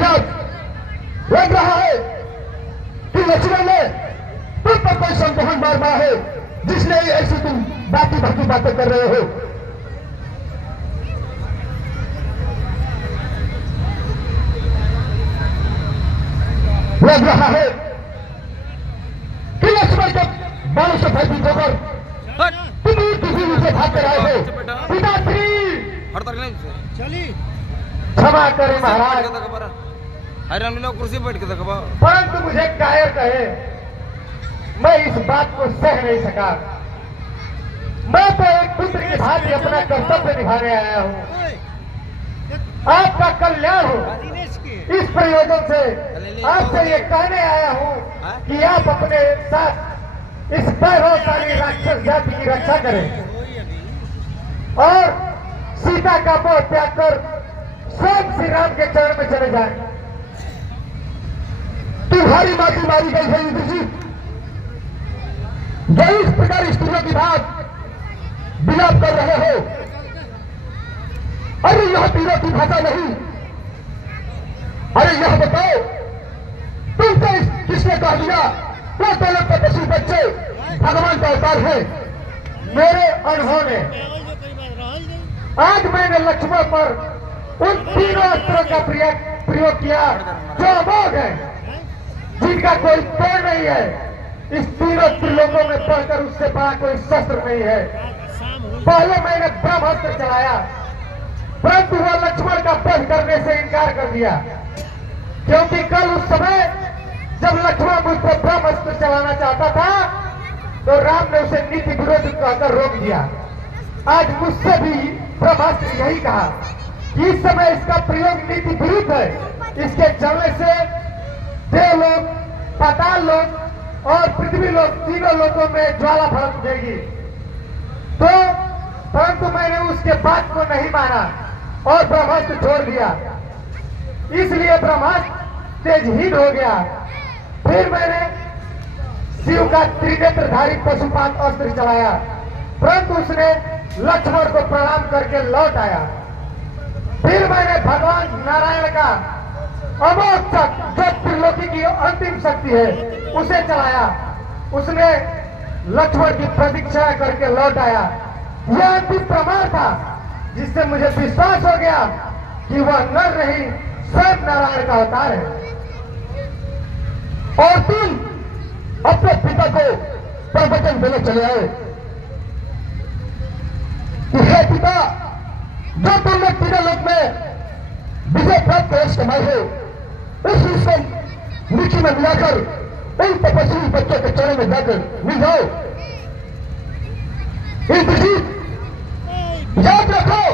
विनोद लग रहा है कि लक्ष्मण ने तुम पर कोई संतोहन मार है, जिसने ऐसी तुम बाकी बाकी बातें कर रहे हो। लग रहा है कि लक्ष्मण के बालों से भयभीत होकर तुम किसी से भाग कर आए हो। पिताश्री क्षमा करें महाराज, कुर्सी बैठ के परंतु मुझे कायर कहे, मैं इस बात को सह नहीं सका। मैं तो एक पुत्र की भांति अपना कर्तव्य निभाने आया हूँ। आपका कल्याण हो, इस प्रयोजन से आपसे ये कहने आया हूँ कि आप अपने साथ इस वैभवशाली राक्षस जाति की रक्षा करें और सीता का मोह त्याग कर स्वयं श्री राम के चरण में चले जाएं। तुम्हारी माती मारी गई है इंद्र जी, जो इस प्रकार स्त्रियों की बात विलाप कर रहे हो। अरे यह तीरों की भाषा नहीं। अरे यह बताओ, तुमसे किसने कह दिया वो दोनों के पशु बच्चे भगवान का अवतार है? मेरे अनुभव ने आज मैंने लक्ष्मण पर उन तीनों अस्त्रों का प्रयोग किया जो अमोघ है, जिनका कोई तोड़ नहीं है। इस तीनों त्रिलोकों में पढ़कर उससे बड़ा कोई शस्त्र नहीं है। पहले मैंने ब्रह्मास्त्र चलाया, परंतु वह लक्ष्मण का वध करने से इनकार कर दिया, क्योंकि कल उस समय जब लक्ष्मण मुझ पर ब्रह्मास्त्र चलाना चाहता था तो राम ने उसे नीति विरोध कहकर रोक दिया। आज मुझसे भी ब्रह्मास्त्र यही कहा कि इस समय इसका प्रयोग नीति विरुद्ध है। इसके चलने से देवलोक, पाताल लोक और पृथ्वी लोक, तीनों लोकों में ज्वाला भड़क उठेगी। तो परंतु मैंने उसके बात को नहीं माना और ब्रह्मास्त्र छोड़ दिया, इसलिए ब्रह्मास्त्र तेजहीन हो गया। फिर मैंने शिव का त्रिनेत्रधारी पशुपात अस्त्र चलाया, परंतु उसने लक्ष्मण को प्रणाम करके लौट आया। फिर मैंने भगवान नारायण का अमोघ चक्र, जो त्रिलोकी की अंतिम शक्ति है, उसे चलाया। उसने लक्ष्मण की प्रतीक्षा करके लौट आया। यह अंतिम प्रमाण था जिससे मुझे विश्वास हो गया कि वह नर नहीं, स्वयं नारायण का अवतार है। और तुम अपने पिता को प्रवचन देने चले आए कि हे पिता, जो तुमने तीनों लोक में विजय प्राप्त यश कमाई है, उस इसको मिट्टी में मिलाकर उन तपस्वी बच्चों के चरण में जाकर मिल जाओ। इंद्रजीत, याद रखो,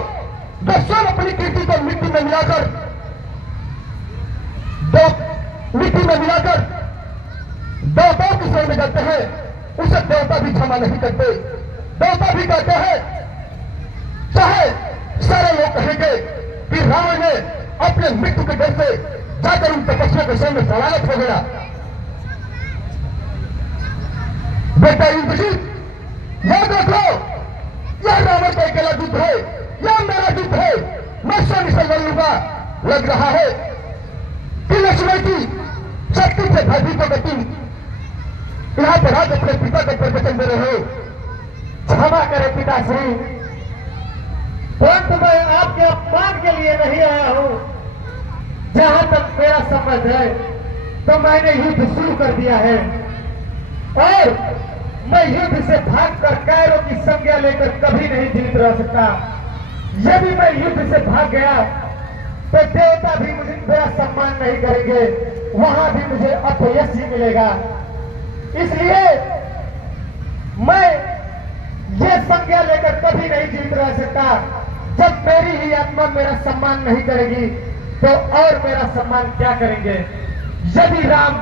जो स्वयं अपनी कीर्ति को मिट्टी में मिलाकर देवताओं की शरण में जाते हैं, उसे देवता भी क्षमा नहीं करते। देवता भी कहते हैं, चाहे सारे लोग कहेंगे कि रावण ने अपने मृत्यु के डर से जाकर उन तपस्वियों के सामने शरणागत हो गया। बेटा इंद्रजीत, याद रखो, यह रावण का अकेला युद्ध है, यह मेरा युद्ध है। मैं स्वयं लड़ लूंगा। लग रहा है कि लक्ष्मण की शक्ति से भयभीत होकर तुम यहां पर आज अपने पिता को प्रवचन दे रहे हो। क्षमा करें पिताश्री, परंतु मैं आपके अपमान के लिए नहीं आया हूं। जहां तक मेरा समझ है तो मैंने युद्ध शुरू कर दिया है और मैं युद्ध से भागकर कैरों की संज्ञा लेकर कभी नहीं जीवित रह सकता। यदि मैं युद्ध से भाग गया तो देवता भी मुझे मेरा सम्मान नहीं करेंगे, वहां भी मुझे अपयश ही मिलेगा। इसलिए मैं ये संज्ञा लेकर कभी नहीं जीवित रह सकता। जब मेरी ही आत्मा मेरा सम्मान नहीं करेगी तो और मेरा सम्मान क्या करेंगे? यदि राम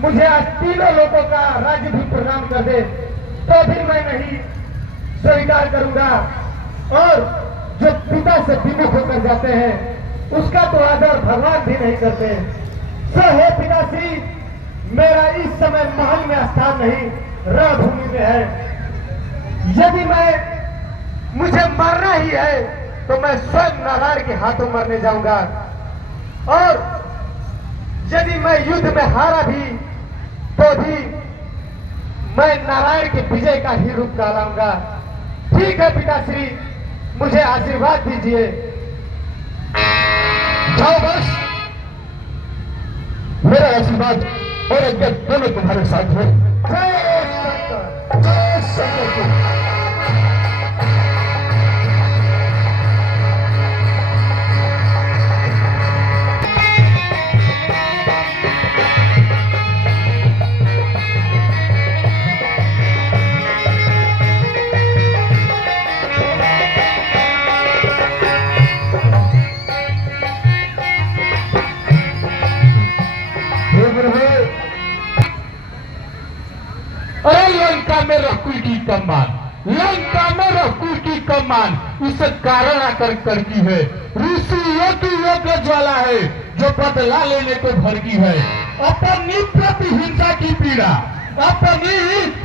मुझे आज तीनों लोगों का राज्य भी प्रदान कर दे तो भी मैं नहीं स्वीकार करूंगा। और जो पिता से विमुख होकर जाते हैं उसका तो आदर भगवान भी नहीं करते। सो हे पिताश्री, मेरा इस समय महल में स्थान नहीं, रणभूमि में है। यदि मुझे मरना ही है तो मैं स्वयं नारायण के हाथों मरने जाऊंगा और यदि मैं युद्ध में हारा भी तो भी मैं नारायण के विजय का ही रूप कहलाऊंगा। ठीक है पिताश्री, मुझे आशीर्वाद दीजिए। जाओ बस, मेरा आशीर्वाद और आज्ञा दोनों तुम्हारे साथ है। जय शंकर, जय शंकर। लंका में रकुल की कमान, लंका में रकुल की कमान इस कारण आकर करती है। ऋषियों की योग्य ज्वाला है जो बदला लेने को भड़की है। अपनी प्रतिहिंसा की पीड़ा, अपनी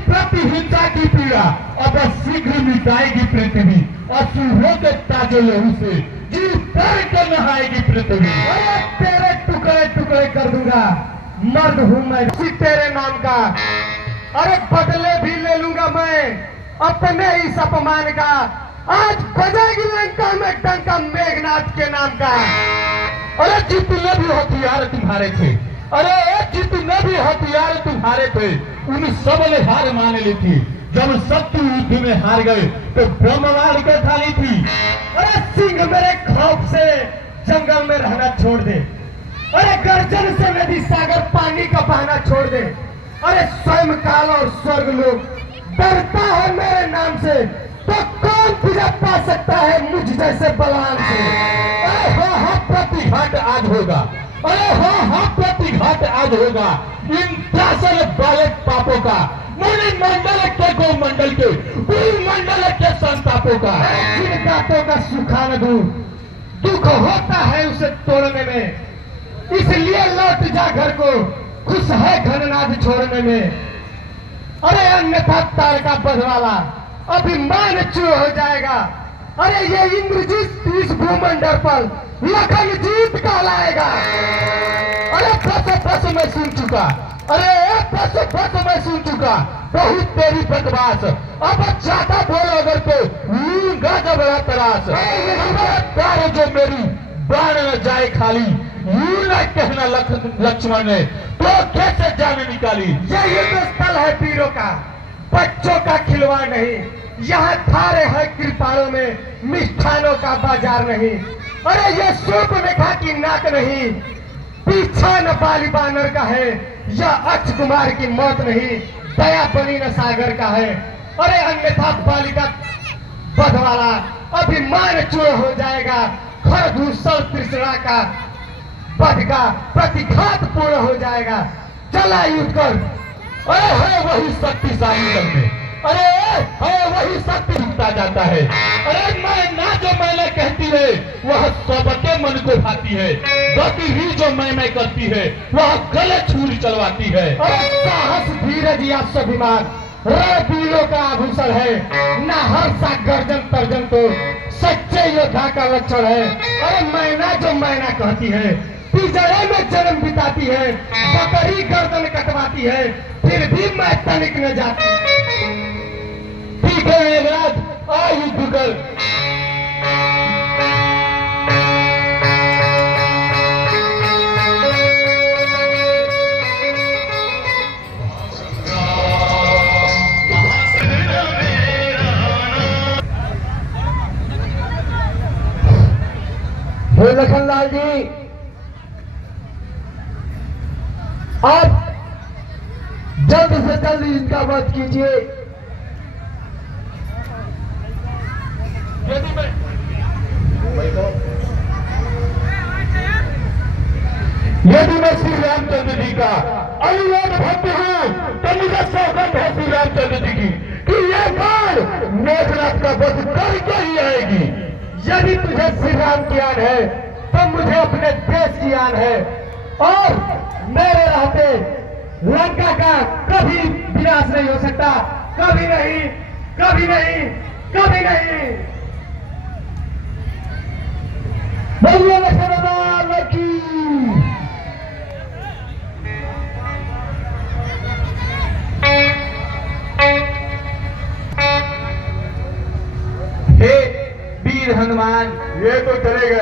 प्रतिहिंसा की पीड़ा अब शीघ्र मिटाएगी पृथ्वी। असुरों के ताजे लहू से जी तर के नहाएगी पृथ्वी। अरे तेरे टुकड़े टुकड़े कर दूंगा, मर्द हूं मैं तेरे नाम का। अरे बदले भी ले लूंगा मैं अपने इस अपमान का। आज बजाएगी लंका में डंका मेघनाथ के नाम का। अरे जितने भी हथियार तुम्हारे थे, अरे जितने भी हथियार तुम्हारे थे, उन सब ने हार मान ली थी। जब शत्रु युद्ध में हार गए तो ब्रह्मवाण के थाली थी। अरे सिंह मेरे खौफ से जंगल में रहना छोड़ दे। अरे गर्जन से नदी सागर पानी का बहाना छोड़ दे। अरे स्वयं काल और स्वर्ग लोग डरता है मेरे नाम से, तो कौन तुझे पा सकता है मुझ जैसे बलवान से। अरे हाँ प्रतिघात आज होगा, अरे हाँ प्रतिघात आज होगा इन त्रासल बालक पापों का, मुनि मंडल के गो मंडल के कुल मंडल के संतापों का। जिन गातों का सुखान दूं, दुख होता है उसे तोड़ने में, इसलिए लौट जा घर को, खुश है घननाद छोड़ने में। अरे अन्यथा तारका बधवाला अभिमान चूर हो जाएगा। अरे ये इंद्रजीत इस भूमंडल पर लखन जीत कहलाएगा। अरे बस मैं सुन चुका, अरे बस मैं सुन चुका बहुत तेरी बकवास। अब ज्यादा बोलो अगर तो लूंगा जब तरास। प्यार जो मेरी बाण न जाए खाली, यूं न कहना लक्ष्मण ने तो कैसे जान निकाली। यह युद्ध स्थल है वीरों का, बच्चों का खिलवाड़ नहीं। यहाँ थारे है कृपाणों में मिष्ठानों का बाजार नहीं। अरे ये शूर्पणखा की नाक नहीं, पीछा न बाली बानर का है। यह अक्ष कुमार की मौत नहीं, दया बनी न सागर का है। अरे अन्यथा बालिका बधवाला अभिमान चूर हो जाएगा। खरदूषण तृष्णा का पद का प्रतिघात पूर्ण हो जाएगा। चला युद्ध कर। अरे है वही शक्तिशाली दल में, अरे है वही शक्ति झुकता जाता है। अरे मैं ना जो मैंने कहती है वह सबके मन को भाती है, गति ही जो मैं करती है वह गले छुरी चलवाती है। अरे साहस धीरज या स्वाभिमान रणवीरों का आभूषण है, ना हर्षा गर्जन तर्जन तो सच्चे योद्धा का लक्षण है। अरे मैना जो मैना कहती है, पिंजरे में जन्म बिताती है, बकरी गर्दन कटवाती है, फिर भी मैं तनिक न जाती। ठीक है मेघनाथ, आ युद्ध कर। लखनलाल जी, आप जल्द से जल्द इनका वध कीजिए। यदि मैं श्री रामचंद्र जी का अनुरोध भक्त हूं तो मुझे सौगंध है श्री रामचंद्र जी की कि यह बार मेघनाथ का वध करके ही आएगी। यदि तुझे श्री राम की आन है तो मुझे अपने देश की आन है, और मेरे रहते लंका का कभी विनाश नहीं हो सकता। कभी नहीं, कभी नहीं, कभी नहीं। बोलिए लक्ष्मण की।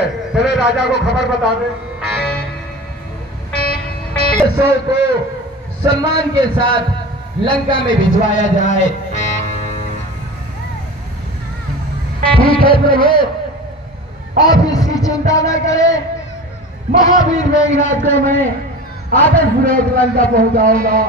है, चले राजा को खबर बता दे। सौ को सम्मान के साथ लंका में भिजवाया जाए। ठीक है प्रभु, आप इसकी चिंता न करें। महावीर मेघनाथ को मैं आदर पूर्वक लंका पहुंचाऊंगा।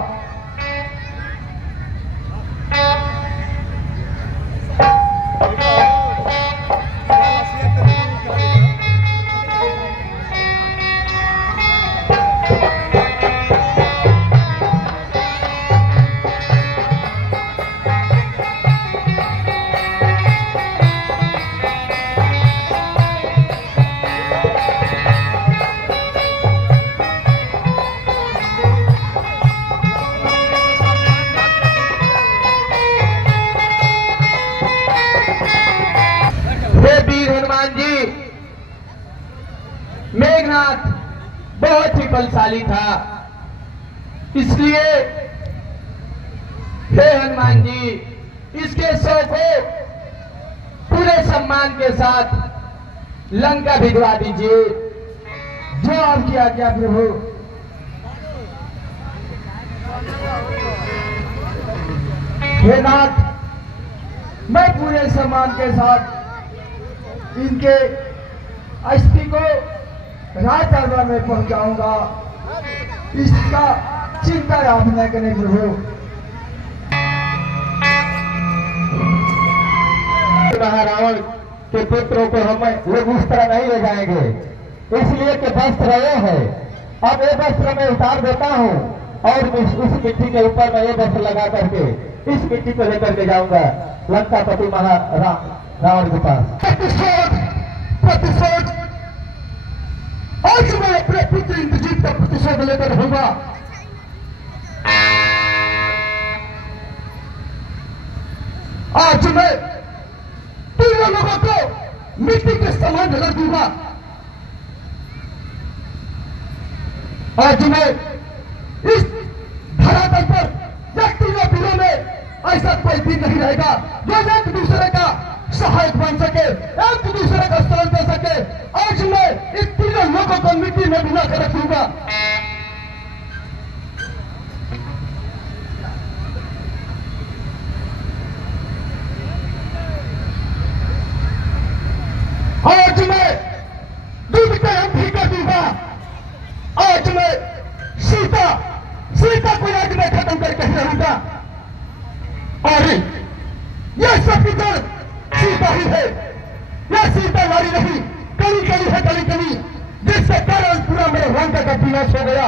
हे वीर हनुमान जी, मेघनाथ बहुत ही बलशाली था, इसलिए हे हनुमान जी इसके सौ को पूरे सम्मान के साथ लंका भिजवा दीजिए। जो आपकी आज्ञा प्रभु। हे नाथ, मैं पूरे सम्मान के साथ इनके अस्थि को राज दरबार में पहुंचाऊंगा। इसका चिंता आप न करें प्रभु। महारावण के पुत्रों को हम लोग उस तरह नहीं ले जाएंगे, इसलिए कि वस्त्र ये है। अब ये वस्त्र मैं उतार देता हूँ और उस मिट्टी के ऊपर मैं ये वस्त्र लगा करके इस मिट्टी को लेकर के जाऊंगा लंकापति रावण के पास। प्रतिशोध आज मैं अपने पुत्र इंद्रजीत का प्रतिशोध लेकर रहूंगा। आज मैं तीनों लोगों को मिट्टी के समान रख दूंगा। आज मैं इस धरातल पर तीनों दिनों में ऐसा कोई दिन नहीं रहेगा जो एक दूसरे का सहायक बन सके, एक दूसरे का शरण दे सके। आज मैं इन तीनों लोगों को मिट्टी में मिला कर रखूंगा। आज मैं दूध का अंधी कर दूंगा। आज मैं सीता को आज मैं खत्म करके रहूंगा। और यह सब इधर सीता ही है, यह सीता नारी नहीं, कली कली है, कली कली, जिसके कारण पूरा मेरे लंका का विनाश हो गया।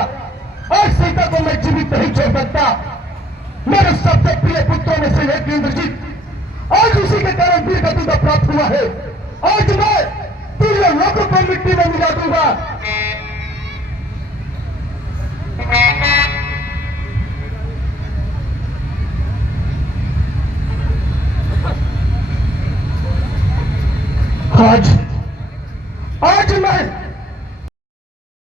और सीता को मैं जीवित नहीं छोड़ सकता। मेरे सबसे प्रिय पुत्रों में से एक इंद्रजीत आज उसी के कारण वीर गति का प्राप्त हुआ है। आज मैं तीनों लोगों को मिट्टी में मिला दूंगा। आज